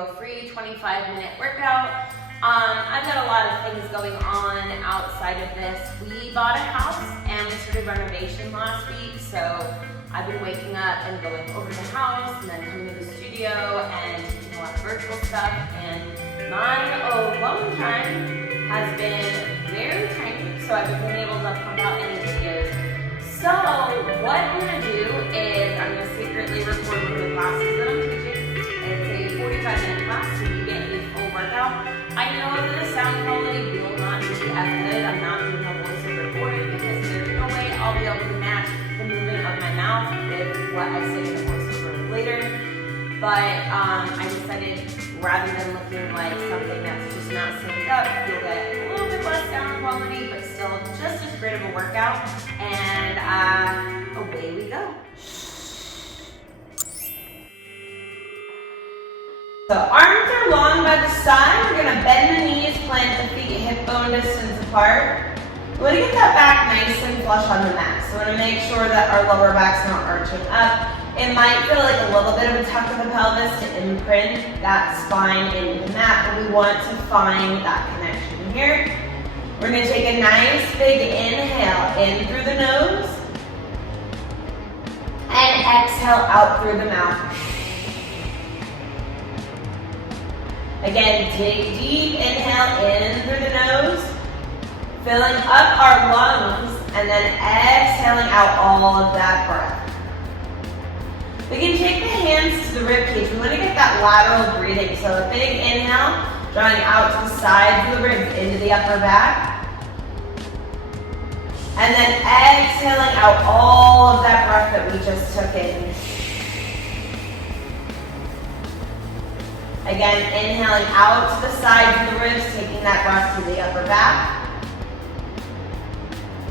a free 25-minute workout. I've got a lot of things going on outside of this. We bought a house and we started renovation last week, so I've been waking up and going over to the house and then coming to the studio and teaching a lot of virtual stuff, and my alone time has been very tiny, so I haven't been able to pump out any videos. So what I'm going to do is I'm going to secretly record one of the classes that I'm teaching. It's a 45-minute class, so you get a full workout. I know that the sound quality will not be as good. I'm not doing a voiceover recording because there's no way I'll be able to match the movement of my mouth with what I say in the voiceover later. But I decided rather than looking like something that's just not synced up, you'll get a little bit less sound quality, but still just as great of a workout. And away we go. So arms are long by the side. We're gonna bend the knees, plant the feet hip bone distance apart. We want to get that back nice and flush on the mat. So we want to make sure that our lower back's not arching up. It might feel like a little bit of a tuck of the pelvis to imprint that spine into the mat, but we want to find that connection here. We're going to take a nice big inhale in through the nose and exhale out through the mouth. Again, take deep inhale in through the nose, filling up our lungs, and then exhaling out all of that breath. We can take the hands to the rib cage. We want to get that lateral breathing. So a big inhale, drawing out to the sides of the ribs into the upper back. And then exhaling out all of that breath that we just took in. Again, inhaling out to the sides of the ribs, taking that breath to the upper back.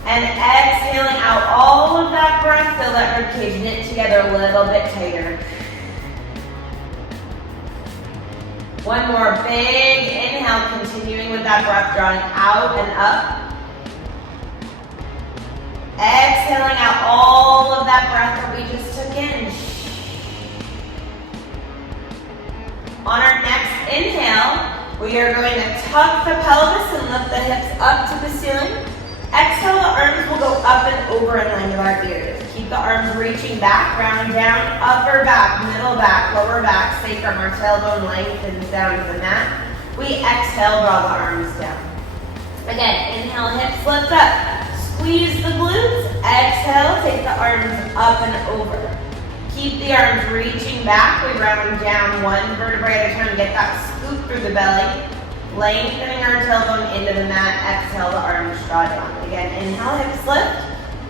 And exhaling out all of that breath, feel that rib cage knit together a little bit tighter. One more big inhale, continuing with that breath, drawing out and up. Exhaling out all of that breath that we just took in. On our next inhale, we are going to tuck the pelvis and lift the hips up to the ceiling. Exhale, the arms will go up and over in line with our ears. Keep the arms reaching back, round down, upper back, middle back, lower back, sacrum, our tailbone lengthens down to the mat. We exhale, draw the arms down. Again, inhale, hips lift up. Squeeze the glutes. Exhale, take the arms up and over. Keep the arms reaching back. We round down one vertebrae at a time. Get that scoop through the belly. Lengthening our tailbone into the mat. Exhale, the arms draw down. Again, inhale, hips lift.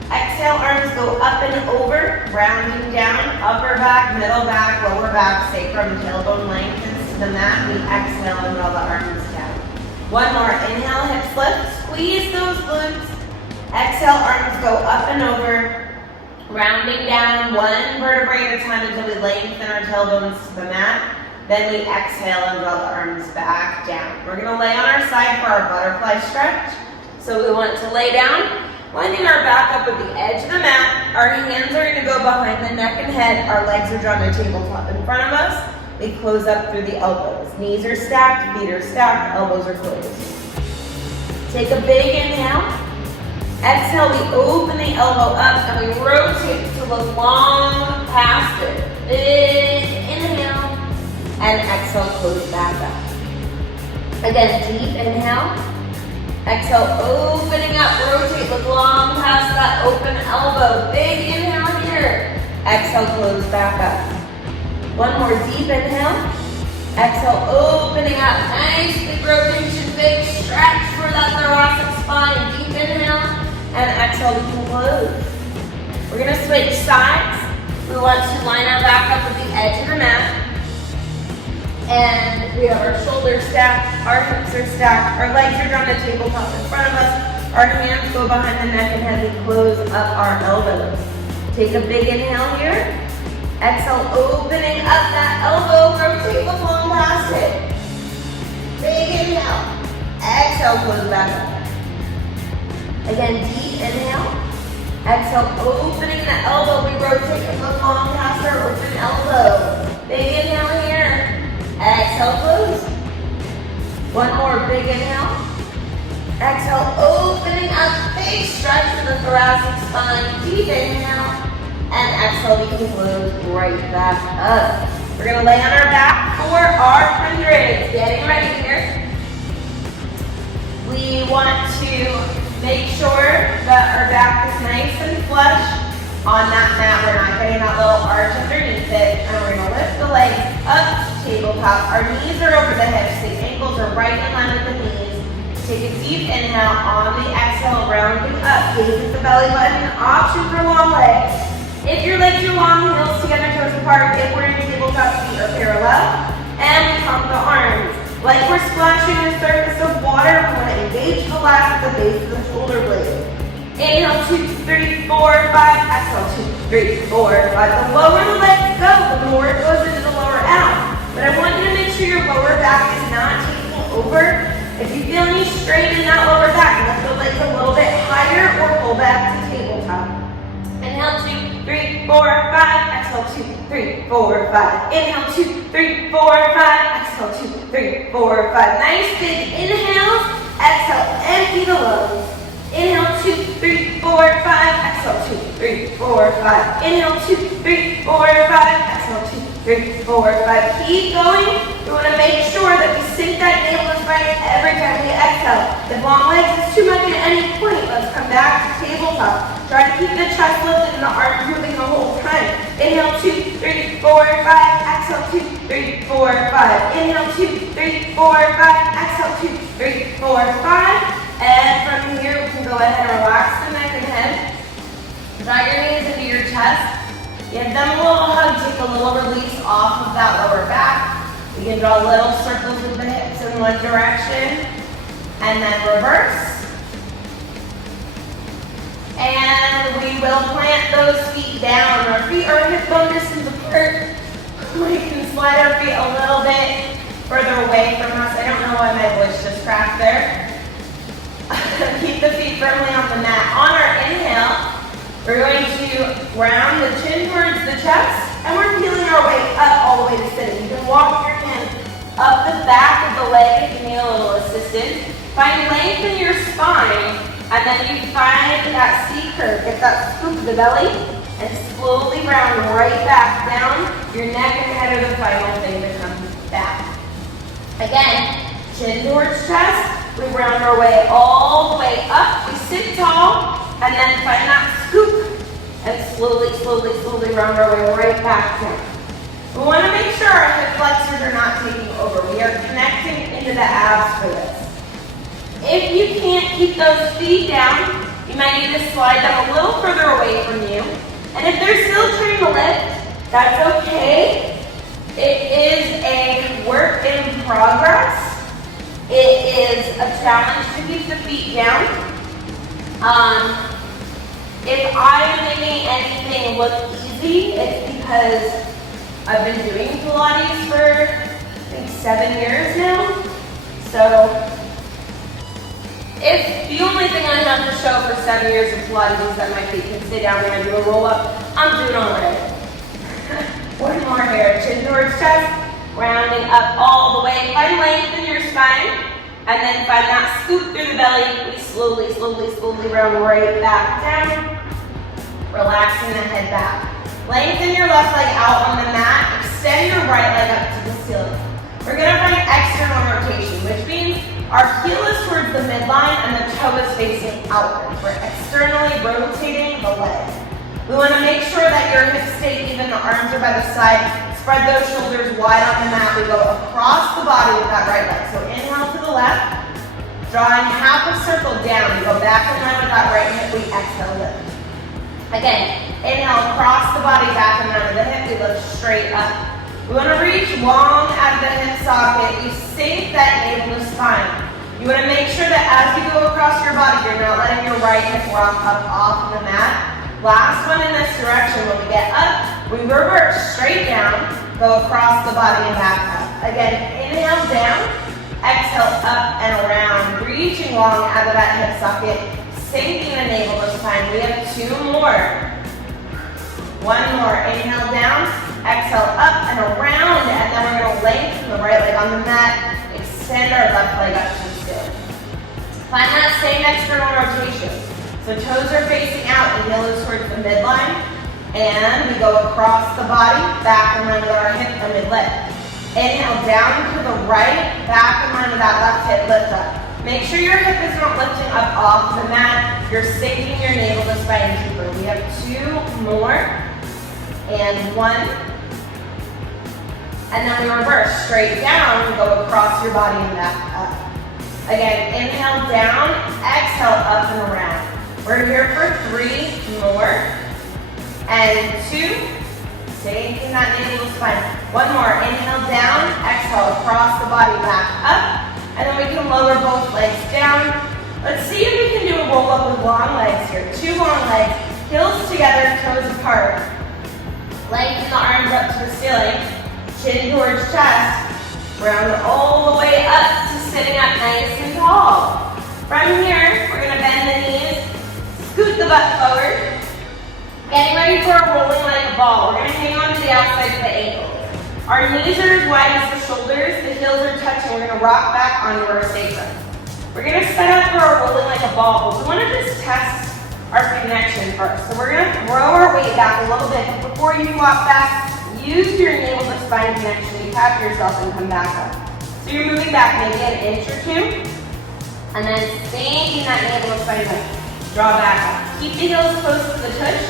Exhale, arms go up and over. Rounding down, upper back, middle back, lower back, sacrum, tailbone lengthens to the mat. We exhale and draw the arms down. One more, inhale, hips lift. Squeeze those glutes. Exhale, arms go up and over. Rounding down one vertebrae at a time until we lengthen our tailbones to the mat. Then we exhale and draw the arms back down. We're going to lay on our side for our butterfly stretch. So we want to lay down, lining our back up at the edge of the mat. Our hands are going to go behind the neck and head. Our legs are drawn to tabletop in front of us. We close up through the elbows. Knees are stacked, feet are stacked, elbows are closed. Take a big inhale. Exhale, we open the elbow up and we rotate to look long past it. Big inhale. And exhale, close back up. Again, deep inhale. Exhale, opening up, rotate, look long past that open elbow. Big inhale here. Exhale, close back up. One more deep inhale. Exhale, opening up. Nice big rotation, big stretch for that thoracic spine. Deep inhale. And exhale, we can close. We're going to switch sides. We want to line our back up at the edge of the mat. And we have our shoulders stacked, our hips are stacked, our legs are drawn to tabletop in front of us, our hands go behind the neck and head, we close up our elbows. Take a big inhale here. Exhale, opening up that elbow, rotate, look long past it. Big inhale. Exhale, close back up. Again, deep inhale. Exhale, opening the elbow, we rotate and look long past our open elbow. Big inhale here. Exhale. exhale, close. One more big inhale. Exhale, opening up, big stretch to the thoracic spine. Deep inhale. And exhale, we can close right back up. We're gonna lay on our back for our 100s. Getting ready here. We want to make sure that our back is nice and flush on that mat. We're not getting that little arch underneath it. And we're gonna lift the legs up to tabletop. Our knees are over the hips. The ankles are right in line with the knees. Take a deep inhale. On the exhale, rounding up. Gaze at the belly button. Option for long legs. If your legs are long, heels together, toes apart. If we're in tabletop, feet are parallel. And we pump the arms. Like we're splashing the surface of water, we want to engage the lat at the base of the shoulder blade. Inhale, 2, 3, 4, 5. Exhale, 2, 3, 4, 5. The lower the legs go, the more it goes into the lower abs. But I want you to make sure your lower back is not taking over. If you feel any strain in that lower back, lift the legs a little bit higher or pull back to tabletop. Inhale, 2, 3, 4, 5. Exhale, 2, 3, 4, 5. Inhale, 2, 3, 4, 5. Exhale, 2, 3, 4, 5. Nice big inhales. Exhale, empty the lungs. Inhale, 2, 3, 4, 5. Exhale, 2, 3, 4, 5. Inhale, 2, 3, 4, 5. Exhale, 2, 3, 4, 5. Keep going. We want to make sure that we sink that navel to spine every time we exhale. If long legs is too much at any point, let's come back to tabletop. Try to keep the chest lifted and the arms moving the whole time. Inhale, 2, 3, 4, 5. Exhale, 2, 3, 4, 5. Inhale, 2, 3, 4, 5. Exhale, 2, 3, 4, 5. And from here, we can go ahead and relax the neck and head. Draw your knees into your chest. Give them a little hug. Take a little release off of that lower back. We can draw little circles with the hips in one direction. And then reverse. And we will plant those feet down. Our feet are hip bone distance apart. We can slide our feet a little bit further away from us. I don't know why my voice just cracked there. Keep the feet firmly on the mat. On our inhale, we're going to ground the chin towards the chest, and we're peeling our way up all the way to sitting. You can walk your hand up the back of the leg if you need a little assistance. Find length in your spine, and then you find that C curve. Get that scoop of the belly, and slowly round right back down. Your neck and head are the final thing to come back. Again, chin towards chest. We round our way all the way up. We sit tall, and then find that scoop, and slowly, slowly, slowly round our way right back down. We want to make sure our hip flexors are not taking over. We are connecting into the abs for this. If you can't keep those feet down, you might need to slide them a little further away from you. And if they're still trying to lift, that's okay. It is a work in progress. It is a challenge to keep the feet down. If I'm making anything look easy, it's because I've been doing Pilates for, I think, 7 years now. So, if the only thing I have to show for 7 years of Pilates is that my feet can stay down when I do a roll-up, I'm doing all right. One more here, chin towards chest, rounding up all the way. Find length in your spine, and then find that scoop through the belly. We slowly, slowly, slowly round right back down, relaxing the head back. Lengthen your left leg out on the mat, extend your right leg up to the ceiling. We're gonna find external rotation, which means our heel is towards the midline and the toe is facing outwards. We're externally rotating the leg. We wanna make sure that your hips stay even, the arms are by the side. Spread those shoulders wide on the mat. We go across the body with that right leg. So inhale to the left, drawing half a circle down. We go back in line with that right hip, we exhale, lift. Again, inhale, cross the body back and under the hip, we lift straight up. We want to reach long out of the hip socket. You sink that navel to spine. You want to make sure that as you go across your body, you're not letting your right hip rock up off the mat. Last one in this direction. When we get up, we reverse straight down, go across the body and back up. Again, inhale down, exhale up and around, reaching long out of that hip socket. Sinking the navel this time. We have 2 more. 1 more. Inhale down, Exhale, up and around, and then we're gonna lengthen the right leg on the mat, extend our left leg up to the ceiling. Find that same external rotation. So toes are facing out, and heel is towards the midline, and we go across the body, back in line with our hip and mid-leg. Inhale, down to the right, back in line with that left hip, lift up. Make sure your hip is not lifting up off the mat. You're sinking your navel to spine deeper. We have 2 more, and 1. And then we reverse, straight down, go across your body and back up. Again, inhale down, exhale up and around. We're here for 3 more, and 2. Sinking that navel to spine. 1 more, inhale down, exhale across the body, back up. And then we can lower both legs down. Let's see if we can do a roll up with long legs here. 2 long legs, heels together, toes apart. Lengthen the arms up to the ceiling. Chin towards chest, round all the way up to sitting up nice and tall. From here, we're gonna bend the knees, scoot the butt forward, getting ready for a rolling like a ball. We're gonna hang on to the outside of the ankles. Our knees are as wide as the shoulders, the heels are touching. We're gonna rock back onto our sacrum. We're gonna set up for a rolling like a ball, but we wanna just test our connection first. So we're gonna throw our weight back a little bit, but before you flop back, use your navel to spine connection. You tap yourself and come back up. So you're moving back maybe an inch or 2, and then sinking that navel to spine connection. Draw back up. Keep the heels close to the tush.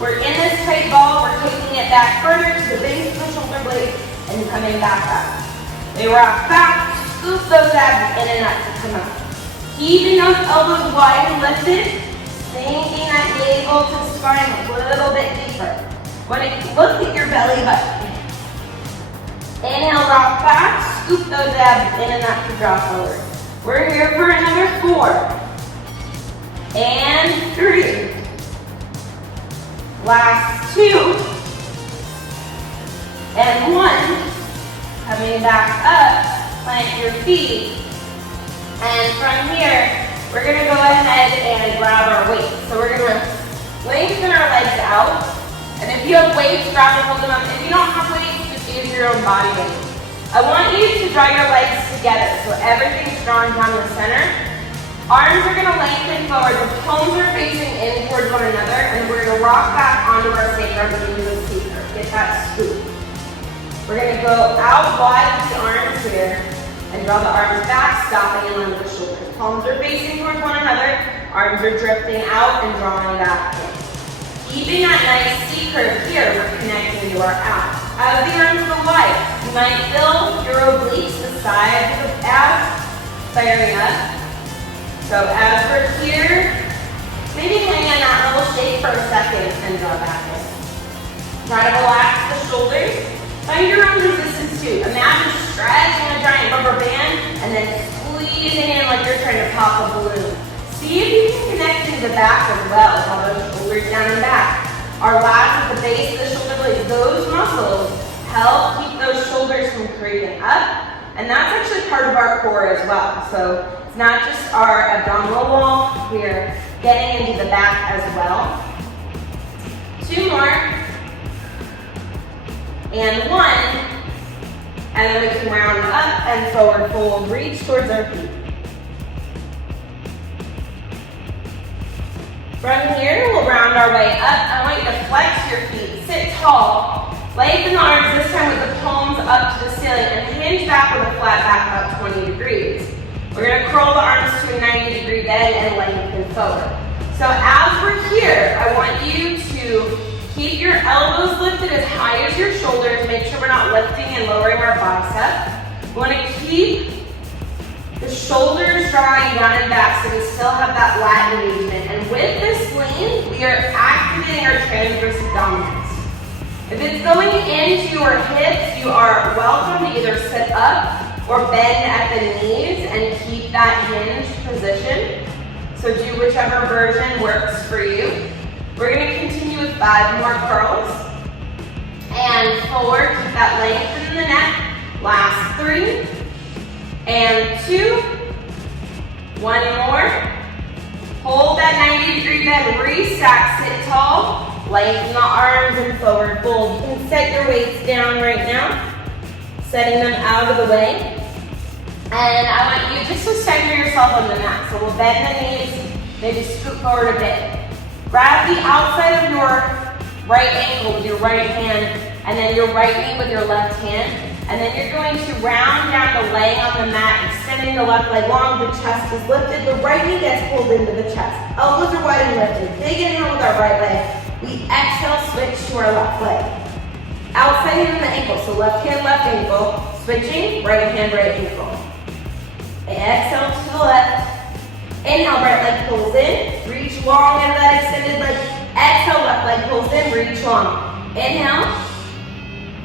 We're in this tight ball. We're taking it back further to the base of the shoulder blades and coming back up. They rock back. Scoop those abs in and up to come up. Keeping those elbows wide and lifted. Sinking that navel to the spine a little bit deeper. When you look at your belly button. Inhale, rock back, scoop those abs in and up to draw forward. We're here for another 4. And 3. Last 2. And 1. Coming back up, plant your feet. And from here, we're gonna go ahead and grab our weights. So we're gonna lengthen our legs out. And if you have weights, grab and hold them up. If you don't have weights, just use your own body weight. I want you to draw your legs together so everything's drawn down the center. Arms are going to lengthen forward. The palms are facing in towards one another, and we're going to rock back onto our sacrum and use the seeker. Get that scoop. We're going to go out wide with the arms here and draw the arms back, stopping in line with the shoulders. Palms are facing towards one another. Arms are drifting out and drawing back in. Keeping that nice C curve here, we're connecting to our abs. As the arms go wide, you might feel your obliques, the sides of the abs, firing up. So as we're here, maybe hang in that little shape for a second and draw back in. Try to relax the shoulders. Find your own resistance too. Imagine stretching a giant rubber band and then squeezing in like you're trying to pop a balloon. See if you can connect into the back as well. Draw those shoulders down and back. Our lats at the base of the shoulder blades, those muscles help keep those shoulders from creeping up. And that's actually part of our core as well. So it's not just our abdominal wall, we're getting into the back as well. 2 more. And 1. And then we can round up and forward fold, reach towards our feet. From here, we'll round our way up. I want you to flex your feet, sit tall, lengthen the arms, this time with the palms up to the ceiling, and hinge back with a flat back about 20 degrees. We're going to curl the arms to a 90-degree bend and lengthen forward. So as we're here, I want you to keep your elbows lifted as high as your shoulders. Make sure we're not lifting and lowering our bicep. We want to keep the shoulders drawing down and back so we still have that lat engagement. And with this lean, we are activating our transverse abdominals. If it's going into your hips, you are welcome to either sit up or bend at the knees and keep that hinged position. So do whichever version works for you. We're going to continue with 5 more curls. And forward, keep that length in the neck. Last 3. And 2. 1 more. Hold that 90-degree bend, restack, sit tall. Lengthen the arms and forward fold. You can set your weights down right now, setting them out of the way. And I want you just to center yourself on the mat. So we'll bend the knees, maybe scoot forward a bit. Grab the outside of your right ankle with your right hand, and then your right knee with your left hand. And then you're going to round down the leg on the mat, extending the left leg long, the chest is lifted, the right knee gets pulled into the chest. Elbows are wide and lifted. Big inhale with our right leg. We exhale, switch to our left leg. Outside hand on the ankle, so left hand, left ankle. Switching, right hand, right ankle. Exhale to the left. Inhale, right leg pulls in. Reach long into that extended leg. Exhale, left leg pulls in. Reach long. Inhale.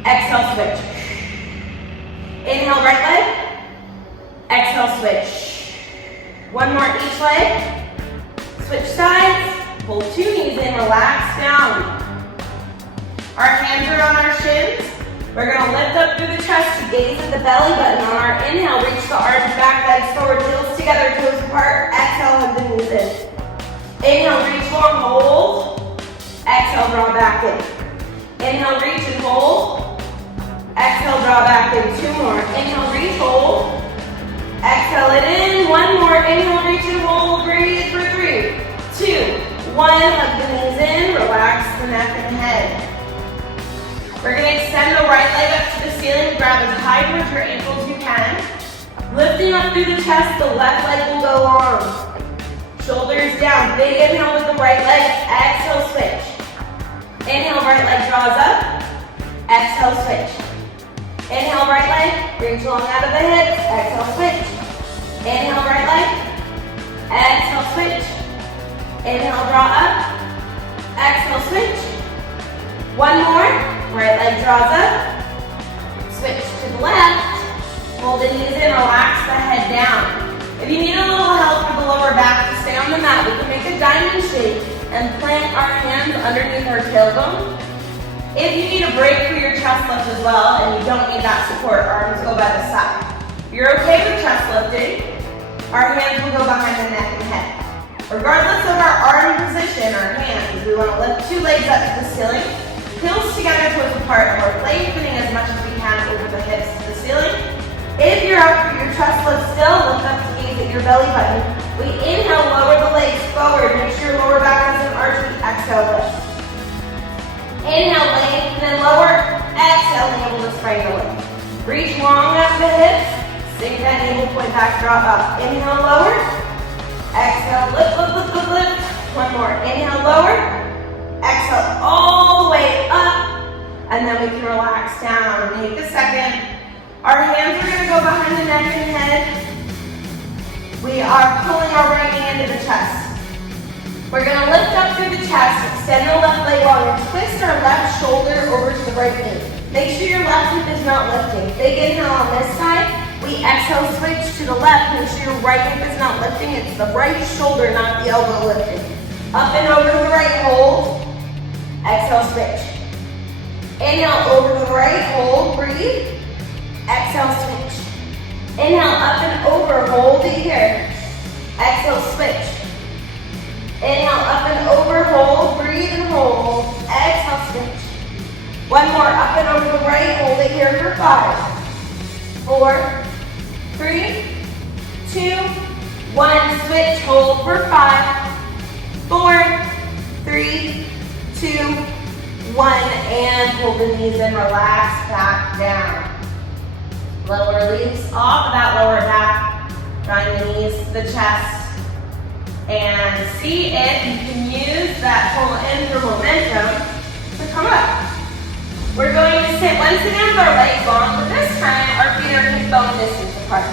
Exhale, switch. Inhale, right leg. Exhale, switch. One more each leg. Switch sides. Pull 2 knees in. Relax down. Our hands are on our shins. We're going to lift up through the chest to gaze at the belly button. On our inhale, reach the arms back, legs forward, heels together, toes apart. Exhale, hug the knees in. Inhale, reach long, hold. Exhale, draw back in. Inhale, reach and hold. Exhale, draw back in. 2 more. Inhale, reach, hold. Exhale it in. 1 more. Inhale, reach and hold. Breathe for 3, 2, 1. Hug the knees in. Relax the neck and head. We're going to extend the right leg up to the ceiling. Grab as high towards your ankles as you can. Lifting up through the chest, the left leg will go long. Shoulders down. Big inhale with the right leg. Exhale, switch. Inhale, right leg draws up. Exhale, switch. Inhale, right leg. Reach long out of the hips. Exhale, switch. Inhale, right leg. Exhale, switch. Inhale, draw up. Exhale, switch. 1 more. Right leg draws up. Switch to the left. Hold the knees in. Relax the head down. If you need a little help with the lower back to stay on the mat, we can make a diamond shape and plant our hands underneath our tailbone. If you need a break for your chest lift as well, and you don't need that support, arms go by the side. If you're okay with chest lifting, our hands will go behind the neck and head. Regardless of our arm position, our hands, we want to lift 2 legs up to the ceiling. Heels together, toes apart, and we're lengthening as much as we can over the hips to the ceiling. If you're up for your chest lift still, lift up to gaze at your belly button. We inhale, lower the legs forward. Make sure your lower back has an arch. We exhale, lift. Inhale, lengthen and lower. Exhale, navel to spine to lift. Reach long up the hips. Sink that navel, point back, drop up. Inhale, lower. Exhale, lift, lift, lift, lift, lift. 1 more. Inhale, lower. Exhale all the way up, and then we can relax down. Take a second. Our hands are going to go behind the neck and head. We are pulling our right knee into the chest. We're going to lift up through the chest, extend the left leg long, and twist our left shoulder over to the right knee. Make sure your left hip is not lifting. Big inhale on this side. We exhale, switch to the left. Make sure your right hip is not lifting. It's the right shoulder, not the elbow lifting. Up and over to the right, hold. Exhale, switch. Inhale, over to the right, hold, breathe. Exhale, switch. Inhale, up and over, hold it here. Exhale, switch. Inhale, up and over, hold, breathe and hold. Exhale, switch. 1 more, up and over the right, hold it here for 5, 4, 3, 2, 1. Switch, hold for 5, 4, 3, 2, 1, and hold the knees in, relax back down. Lower leaves off of that lower back, grind the knees to the chest, and see if you can use that pull in for momentum to come up. We're going to sit once again with our legs long, but this time our feet are hip bone distance apart.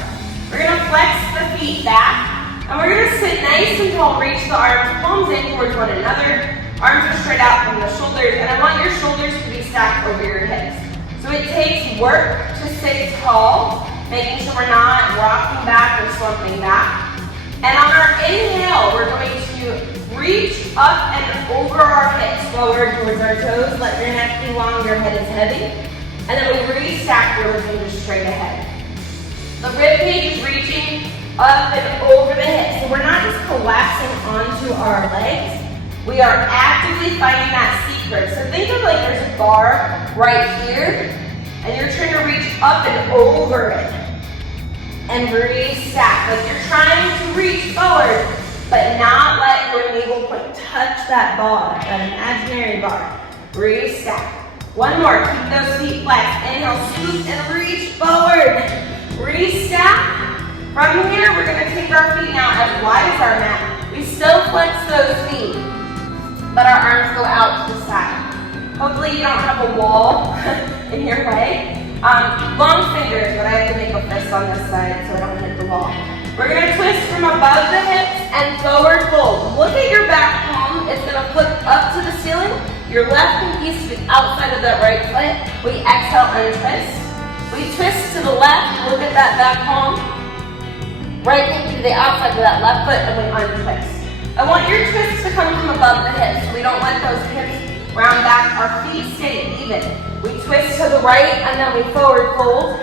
We're going to flex the feet back, and we're going to sit nice and tall, reach the arms, palms in towards one another. Arms are straight out from the shoulders, and I want your shoulders to be stacked over your hips. So it takes work to sit tall, making sure we're not rocking back or slumping back. And on our inhale, we're going to reach up and over our hips, forward towards our toes. Let your neck be long, your head is heavy. And then we restack, we're looking just straight ahead. The rib cage is reaching up and over the hips. So we're not just collapsing onto our legs. We are actively finding that seat deeper. So think of like there's a bar right here, and you're trying to reach up and over it. And re-stack, like you're trying to reach forward, but not let your navel point touch that bar, that imaginary bar. Re-stack. One more, keep those feet flexed. Inhale, scoop and reach forward. Re-stack. From here, we're gonna take our feet now as wide as our mat. We still flex those feet, but our arms go out to the side. Hopefully you don't have a wall in your way. Long fingers, but I have to make a fist on this side so I don't hit the wall. We're gonna twist from above the hips and forward fold. Look at your back palm. It's gonna flip up to the ceiling. Your left pinky to the outside of that right foot. We exhale, untwist. We twist to the left. Look at that back palm. Right pinky to the outside of that left foot, and we untwist. I want your twist to come from above the hips. We don't let those hips round back. Our feet stay even. We twist to the right, and then we forward fold.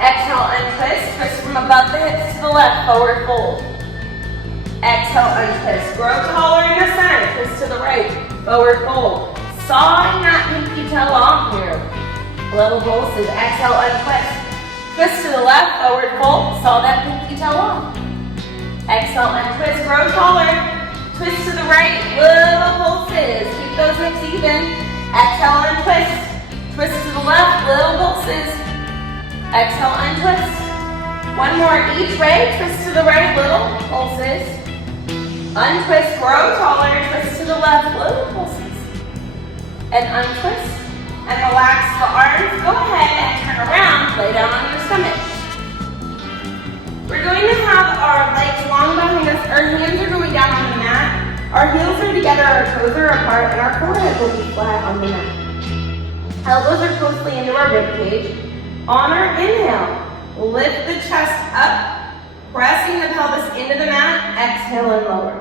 Exhale, untwist. Twist from above the hips to the left, forward fold. Exhale, untwist. Grow taller in the center. Twist to the right, forward fold. Sawing that pinky toe off here. Little pulses. Exhale, untwist. Twist to the left, forward fold. Saw that pinky toe off. Exhale, untwist. Grow taller. Twist to the right, little pulses. Keep those hips even. Exhale, untwist. Twist to the left, little pulses. Exhale, untwist. One more each way. Twist to the right, little pulses. Untwist, grow taller. Twist to the left, little pulses. And untwist. And relax the arms. Go ahead and turn around. Lay down on your stomach. We're going to have our legs long behind us. Our hands are going down on the mat. Our heels are together, our toes are apart, and our forehead will be flat on the mat. Elbows are closely into our rib cage. On our inhale, lift the chest up, pressing the pelvis into the mat. Exhale and lower.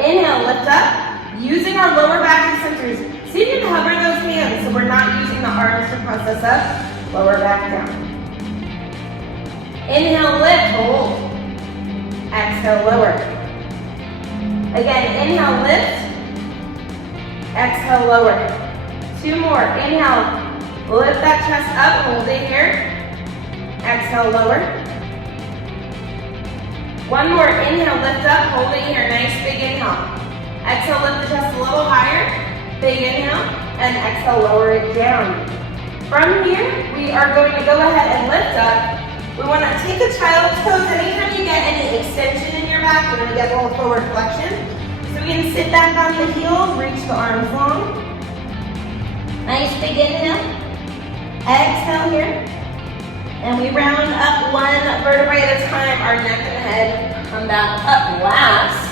Inhale, lift up, using our lower back and centers. See if you can hover those hands so we're not using the arms to press us up. Lower back down. Inhale, lift, hold. Exhale, lower. Again, inhale, lift. Exhale, lower. Two more. Inhale, lift that chest up, hold it here. Exhale, lower. One more. Inhale, lift up, hold it here. Nice big inhale. Exhale, lift the chest a little higher. Big inhale, and exhale, lower it down. From here, we are going to go ahead and lift up. We want to take a child's pose. Anytime you get any extension in your back, you're going to get a little forward flexion. So we can sit back on the heels, reach the arms long. Nice big inhale. Exhale here. And we round up one vertebrae at a time. Our neck and head come back up last.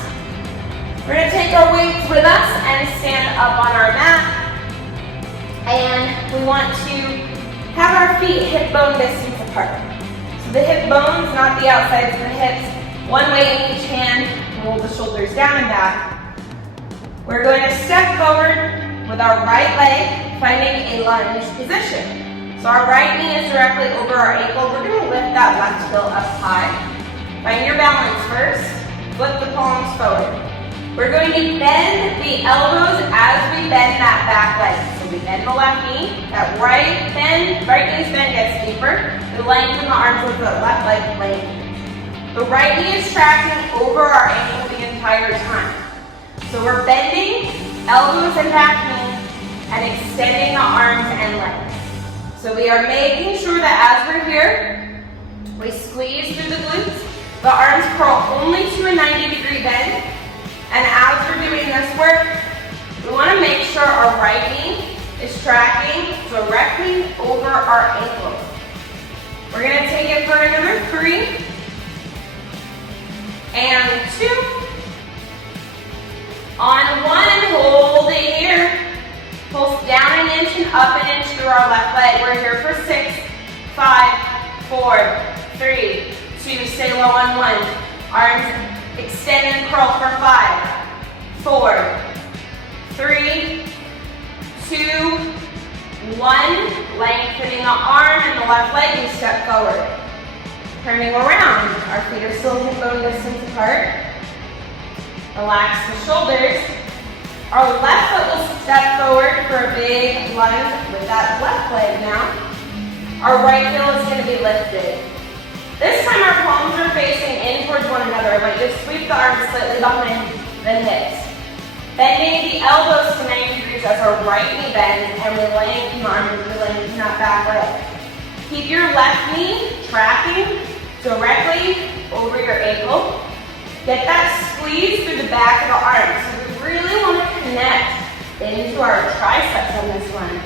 We're going to take our weights with us and stand up on our mat. And we want to have our feet hip bone distance apart. So the hip bones, not the outsides of the hips. One weight in each hand. Hold the shoulders down and back. We're going to step forward with our right leg, finding a lunge position. So our right knee is directly over our ankle. We're going to lift that left heel up high. Find your balance first. Flip the palms forward. We're going to bend the elbows as we bend that back leg. So we bend the left knee. That right knee's bend gets deeper. We lengthen the arms with the left leg lengthens. The right knee is tracking over our ankle the entire time. So we're bending elbows and back knee and extending the arms and legs. So we are making sure that as we're here, we squeeze through the glutes. The arms curl only to a 90-degree bend. And as we're doing this work, we want to make sure our right knee is tracking directly over our ankle. We're going to take it for another 3 and 2. On 1, hold it here. Pulse down an inch and up an inch through our left leg. We're here for 6, 5, 4, 3, 2. Stay low on 1. Arms extend and curl for 5, 4, 3, 2, 1. Lengthening the arm and the left leg and step forward. Turning around. Our feet are still hip bone distance apart. Relax the shoulders. Our left foot will step forward for a big lunge with that left leg now. Our right heel is going to be lifted. This time our palms are facing in towards one another. I want you to sweep the arms slightly behind the hips. Bending the elbows to 90 degrees as our right knee bends, and we lengthen the arms, we lengthen that back leg. Keep your left knee tracking directly over your ankle. Get that squeeze through the back of the arms. So we really want to connect into our triceps on this one.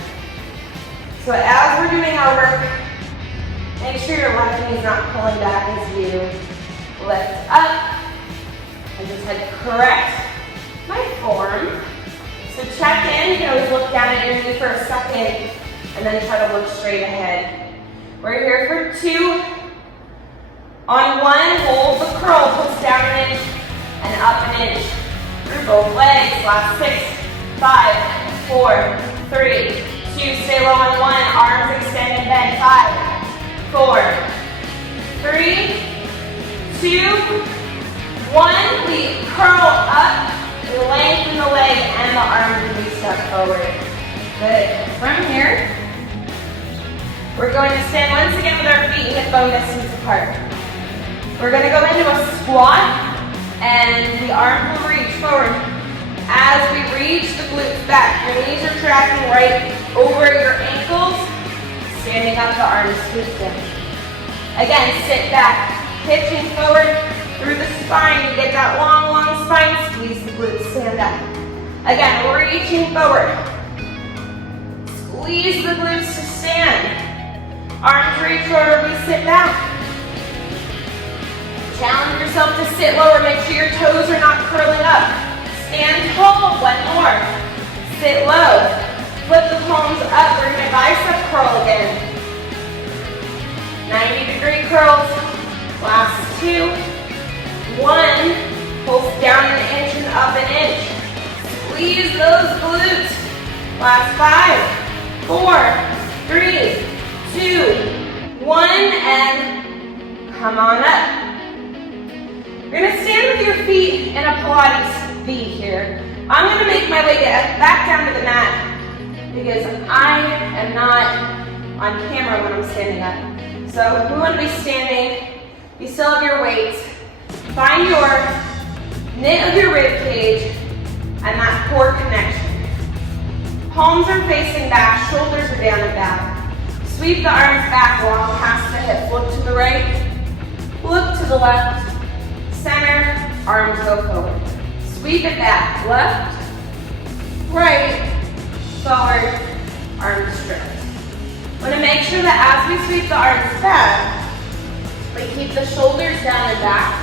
So as we're doing our work, make sure your left knee is not pulling back as you lift up. And just like correct my form. So check in, you can always look down at your knee for a second and then try to look straight ahead. We're here for 2. On 1, hold the curl, push down an inch and up an inch. Through both legs, last 6, 5, 4, 3, 2, stay low on 1, arms extend and bend, 5, 4, 3, 2, 1, we curl up. Lengthen the leg and the arms as we step forward. Good. From here, we're going to stand once again with our feet hip bone distance apart. We're going to go into a squat, and the arms will reach forward. As we reach the glutes back, your knees are tracking right over your ankles. Standing up, the arms sweep down. Again, sit back, pitching forward. Through the spine, you get that long, long spine squeeze, the glutes, stand up. Again, we're reaching forward. Squeeze the glutes to stand. Arms reach forward, we sit back. Challenge yourself to sit lower, make sure your toes are not curling up. Stand tall, 1 more. Sit low. Flip the palms up, we're gonna bicep curl again. 90-degree curls, last 2. 1, pulse down an inch and up an inch. Squeeze those glutes. Last 5, 4, 3, 2, 1, and come on up. You're gonna stand with your feet in a Pilates V here. I'm gonna make my way back down to the mat because I am not on camera when I'm standing up. So we want to be standing, you still have your weights. Find your knit of your rib cage and that core connection. Palms are facing back, shoulders are down and back. Sweep the arms back long past the hips. Look to the right, look to the left, center, arms go forward. Sweep it back, left, right, forward, arms straight. Want to make sure that as we sweep the arms back, we keep the shoulders down and back.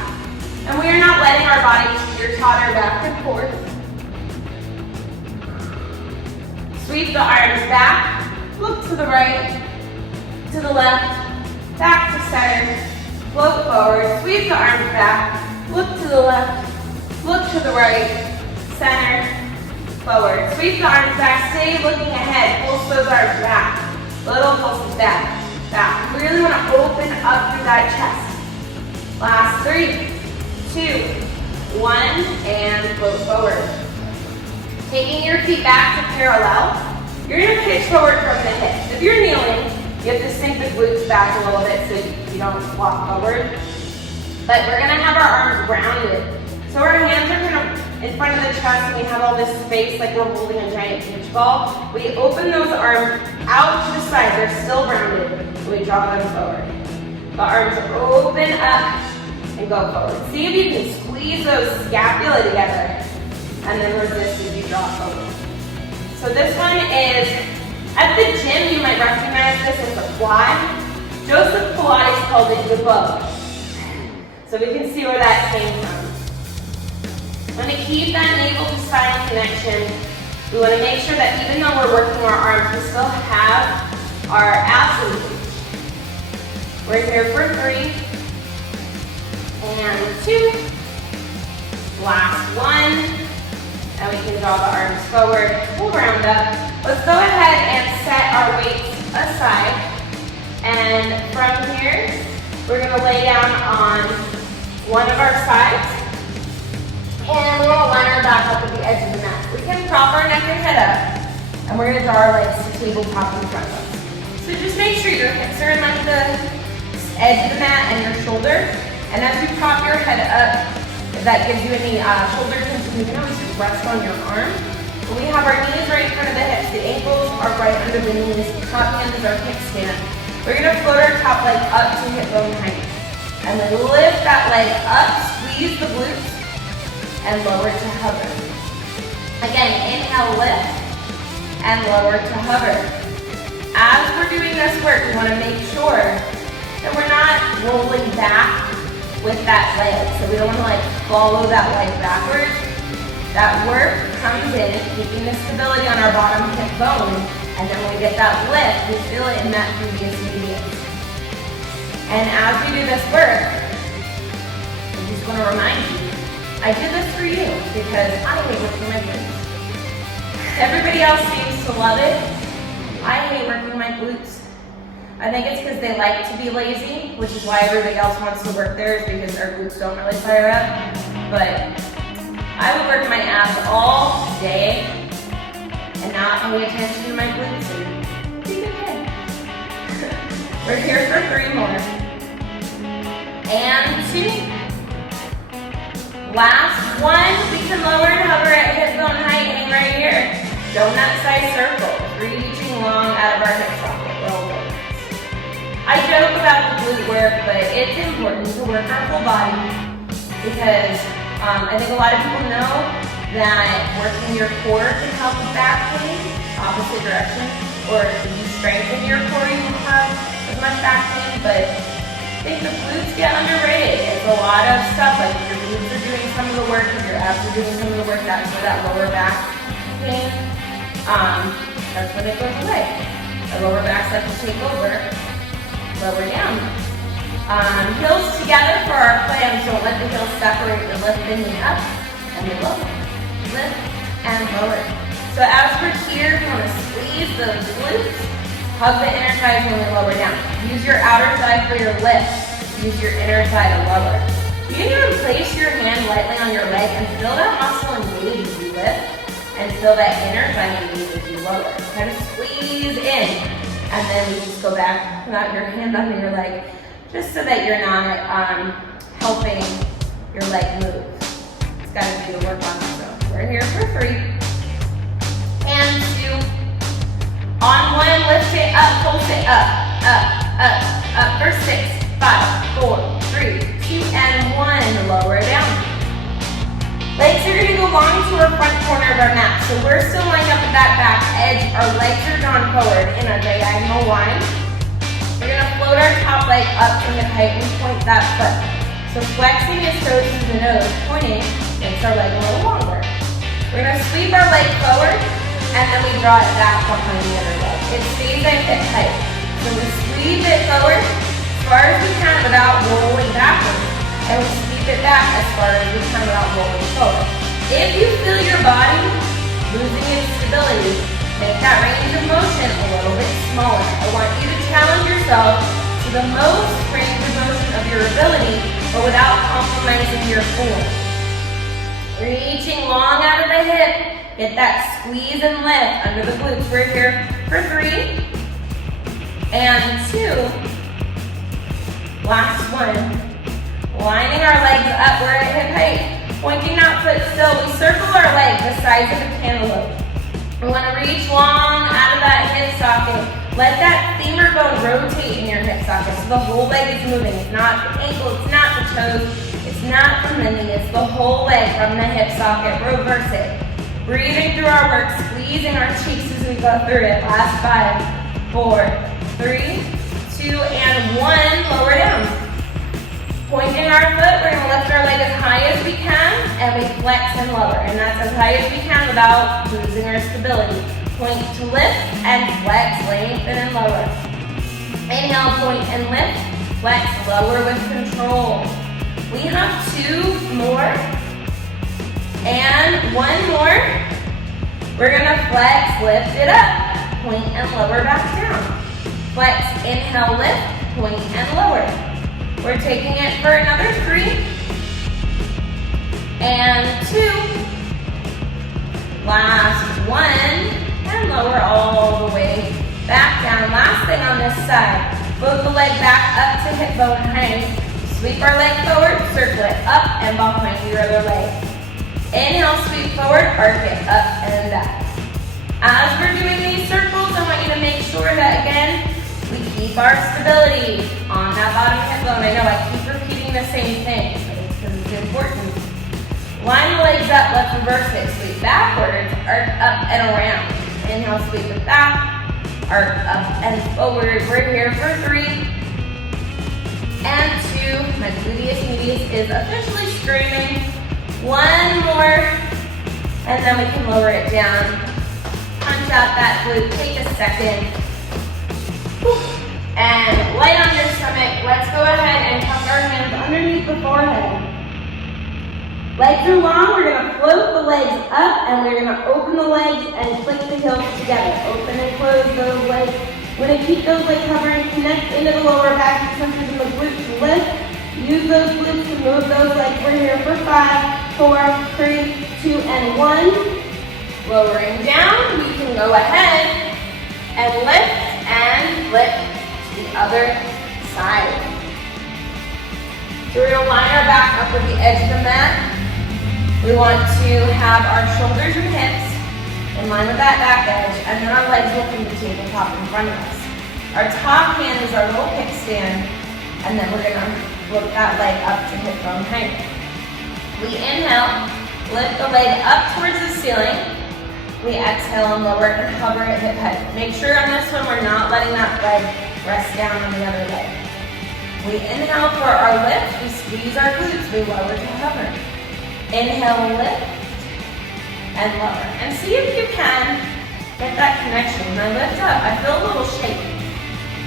And we are not letting our body teeter-totter back and forth. Sweep the arms back, look to the right, to the left, back to center, float forward, sweep the arms back, look to the left, look to the right, center, forward. Sweep the arms back, stay looking ahead, pulse those arms back, little pulses back, back. We really want to open up through that chest. Last 3, 2, 1, and float forward. Taking your feet back to parallel, you're going to pitch forward from the hips. If you're kneeling, you have to sink the glutes back a little bit so you don't flop forward. But we're going to have our arms rounded. So our hands are kind of in front of the chest and we have all this space like we're holding a giant beach ball. We open those arms out to the side. They're still rounded. We draw them forward. The arms open up and go forward. See if you can squeeze those scapula together and then resist as you draw forward. So this one is, at the gym you might recognize this as a quad. Joseph Pilates called it the bow. So we can see where that came from. When we keep that navel to spine connection, we want to make sure that even though we're working our arms, we still have our abs engaged. We're here for 3. And 2, last 1, and we can draw the arms forward, we'll round up. Let's go ahead and set our weights aside, and from here, we're going to lay down on one of our sides, and we'll line our back up at the edge of the mat. We can can prop our neck and head up, and we're gonna draw our legs to tabletop in front of us. So just make sure your hips are in like the edge of the mat and your shoulders. And as you prop your head up, if that gives you any shoulder tension, you can always just rest on your arm. But we have our knees right in front of the hips. The ankles are right under the knees. Top hand is our kickstand. We're gonna float our top leg up to hip bone height. And then lift that leg up, squeeze the glutes, and lower to hover. Again, inhale, lift, and lower to hover. As we're doing this work, we wanna make sure that we're not rolling back with that leg. So we don't wanna like follow that leg backwards. That work comes in, keeping the stability on our bottom hip bone, and then when we get that lift, we feel it in that previous medius. And as we do this work, I just wanna remind you, I did this for you because I hate working my glutes. Everybody else seems to love it. I hate working my glutes. I think it's because they like to be lazy, which is why everybody else wants to work theirs because our glutes don't really fire up. But I would work my abs all day and not pay attention to my glutes and be okay. We're here for 3 more. And 2. Last one, we can lower and hover at hip bone height, hang right here. Donut size circle, reaching long out of our hip socket. Roll those. I joke about the glute work, but it's important to work our full body because I think a lot of people know that working your core can help with back pain, opposite direction, or if you strengthen your core, you won't have as much back pain, but I think the glutes get underrated. It's a lot of stuff, like if your glutes are doing some of the work, if your abs are doing some of the work, that's where that lower back pain, that's when it goes away. The lower back starts to take over, lower down. Heels together for our plan, so let the heels separate. We lift the knee up, and we lower. Lift and lower. So as we're here, we want to squeeze those glutes, hug the inner thighs when we lower down. Use your outer thigh for your lift. Use your inner thigh to lower. You can even place your hand lightly on your leg and feel that muscle engage as you lift, and feel that inner thigh engage as you lower. Kind of squeeze in, and then you just go back, put out your hand under your leg, just so that you're not helping your leg move. It's got to be the work on it. So we're here for 3. And 2. On 1, lift it up, pulse it up, up, up, up. For 6, 5, 4, 3, 2, and 1. Lower down. Legs are going to go long to our front corner of our mat. So we're still lined up at that back edge. Our legs are drawn forward in a diagonal line. We're going to float our top leg up to hip height and point that foot. So flexing his toes to the nose, pointing makes our leg a little longer. We're going to sweep our leg forward, and then we draw it back behind the other leg. It stays at hip height. So we sweep it forward as far as we can without rolling backwards, and we sweep it back as far as we can without rolling forward. If you feel your body losing its stability, make that range of motion a little bit smaller. I want you to challenge yourself to the most range of motion of your ability, but without compromising your form. Reaching long out of the hip, get that squeeze and lift under the glutes. We're here for 3 and 2. Last one. Lining our legs up, we're at hip height. Pointing that foot still, we circle our leg the size of a cantaloupe. We want to reach long out of that hip socket. Let that femur bone rotate in your hip socket so the whole leg is moving. It's not the ankle, it's not the toes, it's not from the knee, it's the whole leg from the hip socket. Reverse it. Breathing through our work, squeezing our cheeks as we go through it. Last 5, 4, 3, 2, and 1. Lower down. Pointing our foot, we're going to lift our leg as high as we can, and we flex and lower. And that's as high as we can without losing our stability. Point to lift and flex, lengthen and lower. Inhale, point and lift, flex, lower with control. We have 2 more and 1 more. We're going to flex, lift it up, point and lower back down. Flex, inhale, lift, point and lower. We're taking it for another 3 and 2. Last this side. Float the leg back up to hip bone height. Sweep our leg forward, circle it up and behind your other leg. Inhale, sweep forward, arc it up and back. As we're doing these circles, I want you to make sure that, again, we keep our stability on that bottom hip bone. I know I keep repeating the same thing, but it's because it's important. Line the legs up, let's reverse it. Sweep backwards, arc up and around. Inhale, sweep it back, arc up and forward. We're here for 3 and 2. My gluteus medius is officially screaming. 1 more, and then we can lower it down. Punch out that glute, take a second. And light on your stomach. Let's go ahead and tuck our hands underneath the forehead. Legs are long, we're gonna float the legs up and we're gonna open the legs and click the heels together. Open and close those legs. We're gonna keep those legs hovering, connect into the lower back, sometimes in the glutes lift. Use those glutes to move those legs. We're here for 5, 4, 3, 2, and 1. Lowering down, we can go ahead and lift and flip to the other side. So we're gonna line our back up with the edge of the mat. We want to have our shoulders and hips in line with that back edge, and then our legs will come to tabletop in front of us. Our top hand is our little kickstand, and then we're gonna flip that leg up to hip bone height. We inhale, lift the leg up towards the ceiling. We exhale and lower and hover at hip height. Make sure on this one we're not letting that leg rest down on the other leg. We inhale for our lift, we squeeze our glutes, we lower to hover. Inhale, lift, and lower. And see if you can get that connection. When I lift up, I feel a little shake.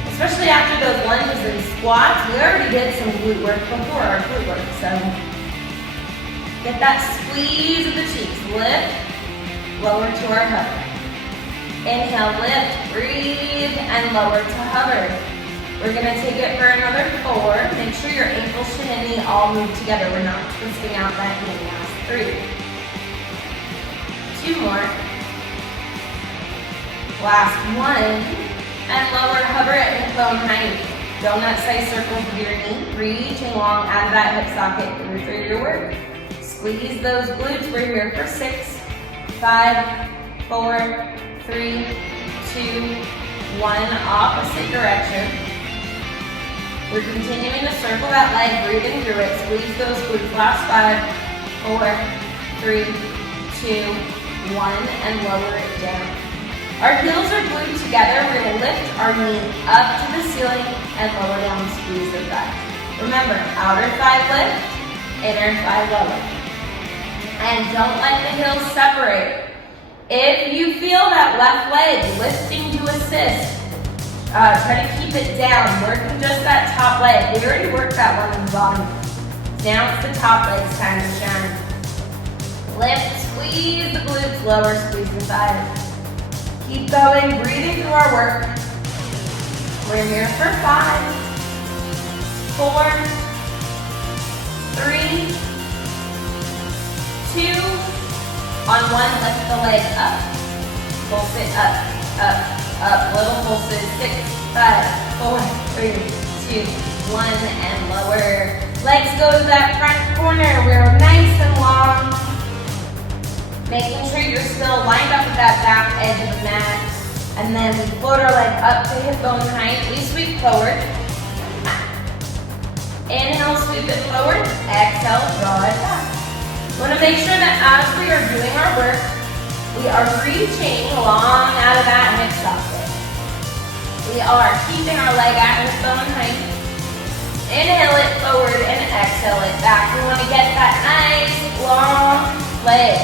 Especially after those lunges and squats, we already did some glute work before our glute work, so get that squeeze of the cheeks. Lift, lower to our hover. Inhale, lift, breathe, and lower to hover. We're gonna take it for another 4. Make sure your ankle, shin, and knee all move together. We're not twisting out that knee. Last 3. 2 more. Last 1. And lower, hover at hip bone height. Donut size circles with your knee. Reaching long out of that hip socket through your work. Squeeze those glutes. We're here for 6, 5, 4, 3, 2, 1. Opposite direction. We're continuing to circle that leg, breathing through it. Squeeze those glutes. Last 5, 4, 3, 2, 1, and lower it down. Our heels are glued together. We're going to lift our knees up to the ceiling and lower down, squeeze the thigh. Remember, outer thigh lift, inner thigh lower. And don't let the heels separate. If you feel that left leg lifting to assist, try to keep it down, working just that top leg. We already worked that one on the bottom. Now it's the top leg's time to shine. Lift, squeeze the glutes, lower, squeeze the thighs. Keep going, breathing through our work. We're here for 5, 4, 3, 2, on 1, lift the leg up. Pulse it up, up, up, little pulses, 6, 5, 4, 3, 2, 1, and lower. Legs go to that front corner. We're nice and long. Making sure you're still lined up with that back edge of the mat. And then we float our leg up to hip bone height. We sweep forward. Inhale, sweep it forward. Exhale, draw it back. We want to make sure that as we are doing our work, we are reaching long out of that hip socket. We are keeping our leg at hip bone height. Inhale it forward and exhale it back. We want to get that nice long leg.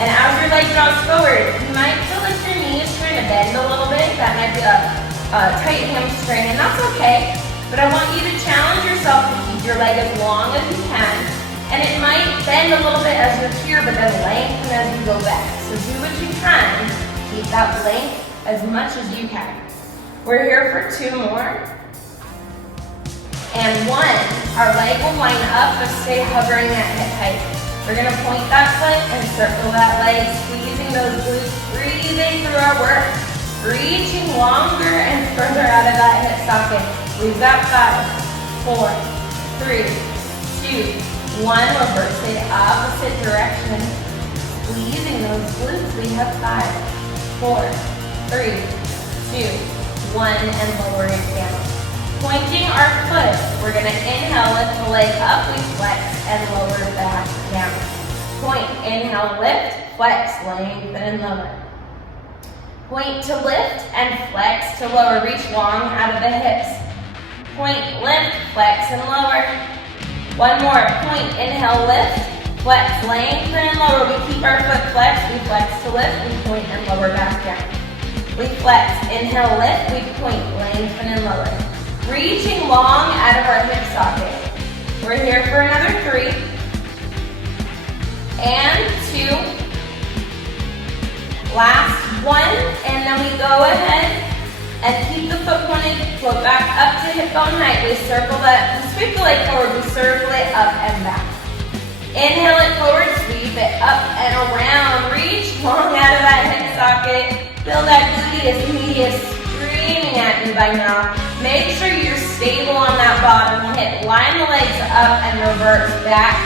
And as your leg draws forward, you might feel like your knee is trying to bend a little bit. That might be a tight hamstring, and that's okay. But I want you to challenge yourself to keep your leg as long as you can. And it might bend a little bit as you're here, but then lengthen as you go back. So do what you can. Keep that length as much as you can. We're here for 2 more. And 1, our leg will line up, but stay hovering at hip height. We're gonna point that foot and circle that leg, squeezing those glutes, breathing through our work. Reaching longer and further out of that hip socket. We've got 5, 4, 3, 2, 1. Reverse it opposite direction. Squeezing those glutes. We have 5, 4, 3, 2, 1, and lower it down. Pointing our foot. We're gonna inhale, lift the leg up, we flex and lower back down. Point, inhale, lift, flex, lengthen and lower. Point to lift and flex to lower. Reach long out of the hips. Point, lift, flex and lower. One more. Point, inhale, lift, flex, lengthen and lower. We keep our foot flexed. We flex to lift. We point and lower back down. We flex, inhale, lift. We point, lengthen and lower. Reaching long out of our hip socket. We're here for another 3 and 2. Last 1, and then we go ahead and keep the foot pointed, float back up to hip bone height. We circle that, we sweep the leg forward, we circle it up and back. Inhale it forward, sweep it up and around. Reach long out of that hip socket. Feel that gluteus medius screaming at you by now. Make sure you're stable on that bottom hip. Line the legs up and reverse back.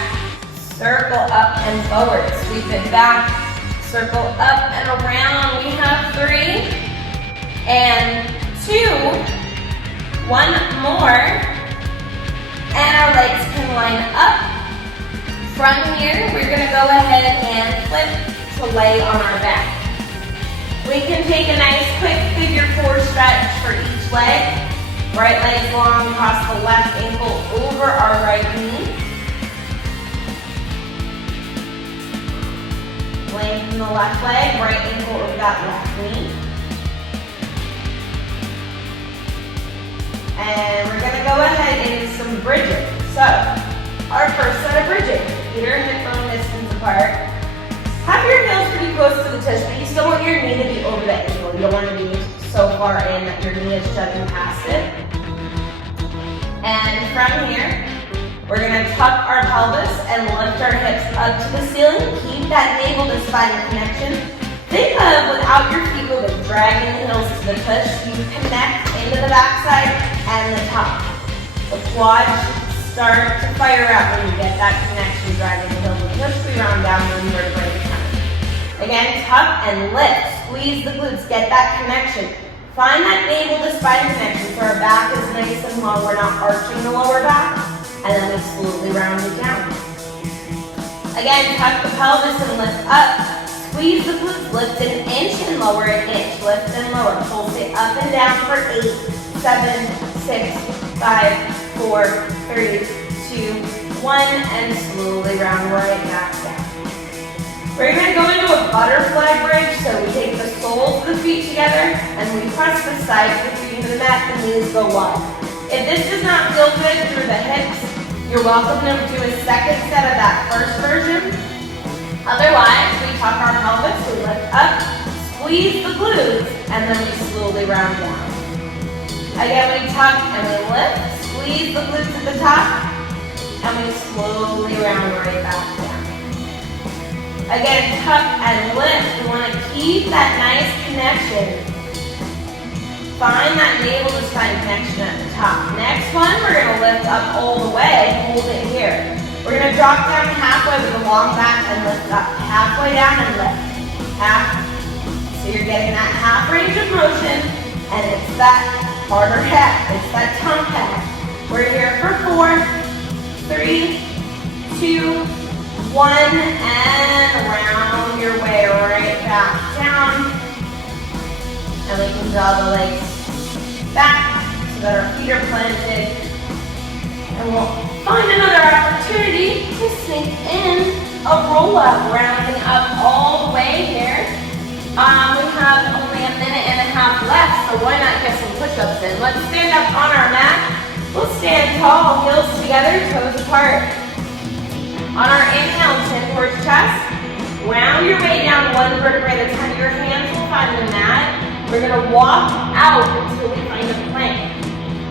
Circle up and forward, sweep it back. Circle up and around. We have 3 and 2. 1 more. And our legs can line up. From here, we're going to go ahead and flip to lay on our back. We can take a nice quick figure 4 stretch for each leg. Right leg long, cross the left ankle over our right knee. Lengthen the left leg, right ankle over that left knee. And we're gonna go ahead and do some bridging. So, our first set of bridging, feet are hip bone distance apart. Have your heels pretty close to the touch, but you still want your knee to be over the ankle. You don't want to be so far in that your knee is shoving past it. And from here, we're going to tuck our pelvis and lift our hips up to the ceiling. Keep that navel to spine connection. Think of, without your feet moving, dragging the heels to the tush. You connect into the backside and the top. The quads start to fire up when you get that connection, dragging the heels to the tush. We round down the vertebrae. Again, tuck and lift. Squeeze the glutes. Get that connection. Find that navel to spine connection so our back is nice and long. We're not arching the lower back. And then we slowly round it down. Again, tuck the pelvis and lift up. Squeeze the glutes, lift an inch and lower an inch. Lift and lower. Pulse it up and down for 8, 7, 6, 5, 4, 3, 2, 1, and slowly round right back down. We're going to go into a butterfly bridge. So we take the soles of the feet together and we press the sides of the feet into the mat. The knees go wide. If this does not feel good through the hips, you're welcome to do a second set of that first version. Otherwise, we tuck our pelvis, we lift up, squeeze the glutes, and then we slowly round down. Again, we tuck and we lift, squeeze the glutes at the top, and we slowly round right back down. Again, tuck and lift. We want to keep that nice connection. Find that navel to spine connection at the top. Next one, we're going to lift up all the way. Hold it here. We're going to drop down halfway with a long back and lift up. Halfway down and lift. Half. So you're getting that half range of motion, and it's that harder head. It's that tongue head. We're here for 4, 3, 2, 1, and round your way right back down. And we can draw the legs back so that our feet are planted. And we'll find another opportunity to sink in a roll-up, rounding up all the way here. We have only a minute and a half left, so why not get some push-ups in? Let's stand up on our mat. We'll stand tall, heels together, toes apart. On our inhale, chin towards chest. Round your way down one vertebrae at a time. Your hands will find the mat. We're going to walk out until we find a plank.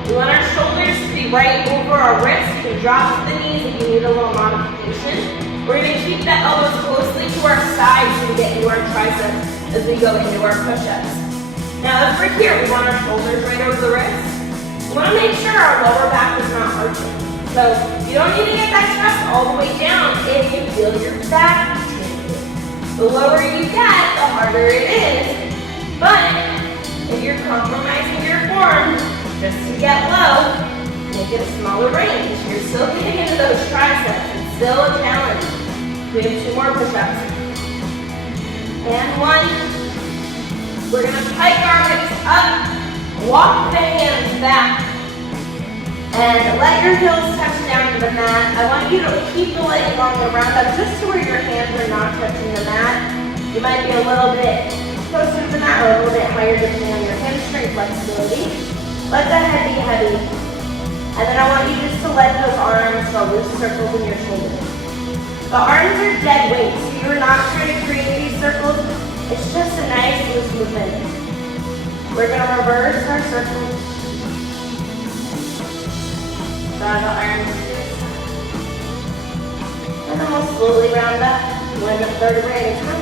We want our shoulders to be right over our wrists. You can drop to the knees if you need a little modification. We're going to keep the elbows closely to our sides so we get into our triceps as we go into our push-ups. Now as we're here, we want our shoulders right over the wrists. We want to make sure our lower back is not arching. So you don't need to get that chest all the way down if you feel your back changing. The lower you get, the harder it is. But if you're compromising your form just to get low, make it a smaller range. You're still getting into those triceps. It's still a challenge. We have 2 more push-ups. And 1. We're going to pike our hips up, walk the hands back, and let your heels touch down to the mat. I want you to keep the leg along the roundup just to where your hands are not touching the mat. You might be a little bit closer to the mat or a little bit higher depending on your hamstring flexibility. Let the head be heavy. And then I want you just to let those arms go loose circles in your shoulders. The arms are dead weight, so you're not trying to create these circles. It's just a nice loose movement. We're going to reverse our circles. Draw the arms. And then we'll slowly round up. One vertebrae at a time.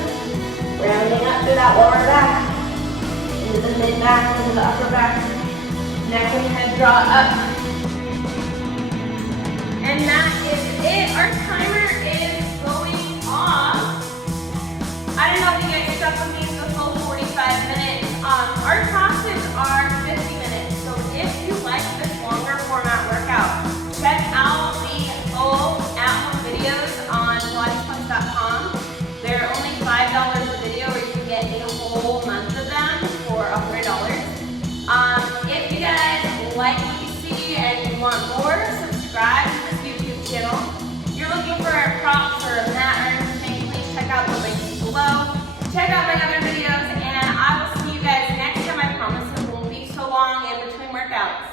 Rounding up through that lower back. Into the mid back, into the upper back. Neck and head draw up. And that is it. Our timer is going off. I don't know if you guys stuck with me for the full 45 minutes. Our classes are 50 minutes, so if you like this longer format workout, check out the full at-home videos on PilatesPunx.com. They're only $5 a video, or you can get a whole month of them for $100. If you guys like what you see and you want more, subscribe to this YouTube channel. If you're looking for props or a mat or anything, please check out the links below. Check out my other videos, and I will see you guys next time. I promise it won't be so long in between workouts.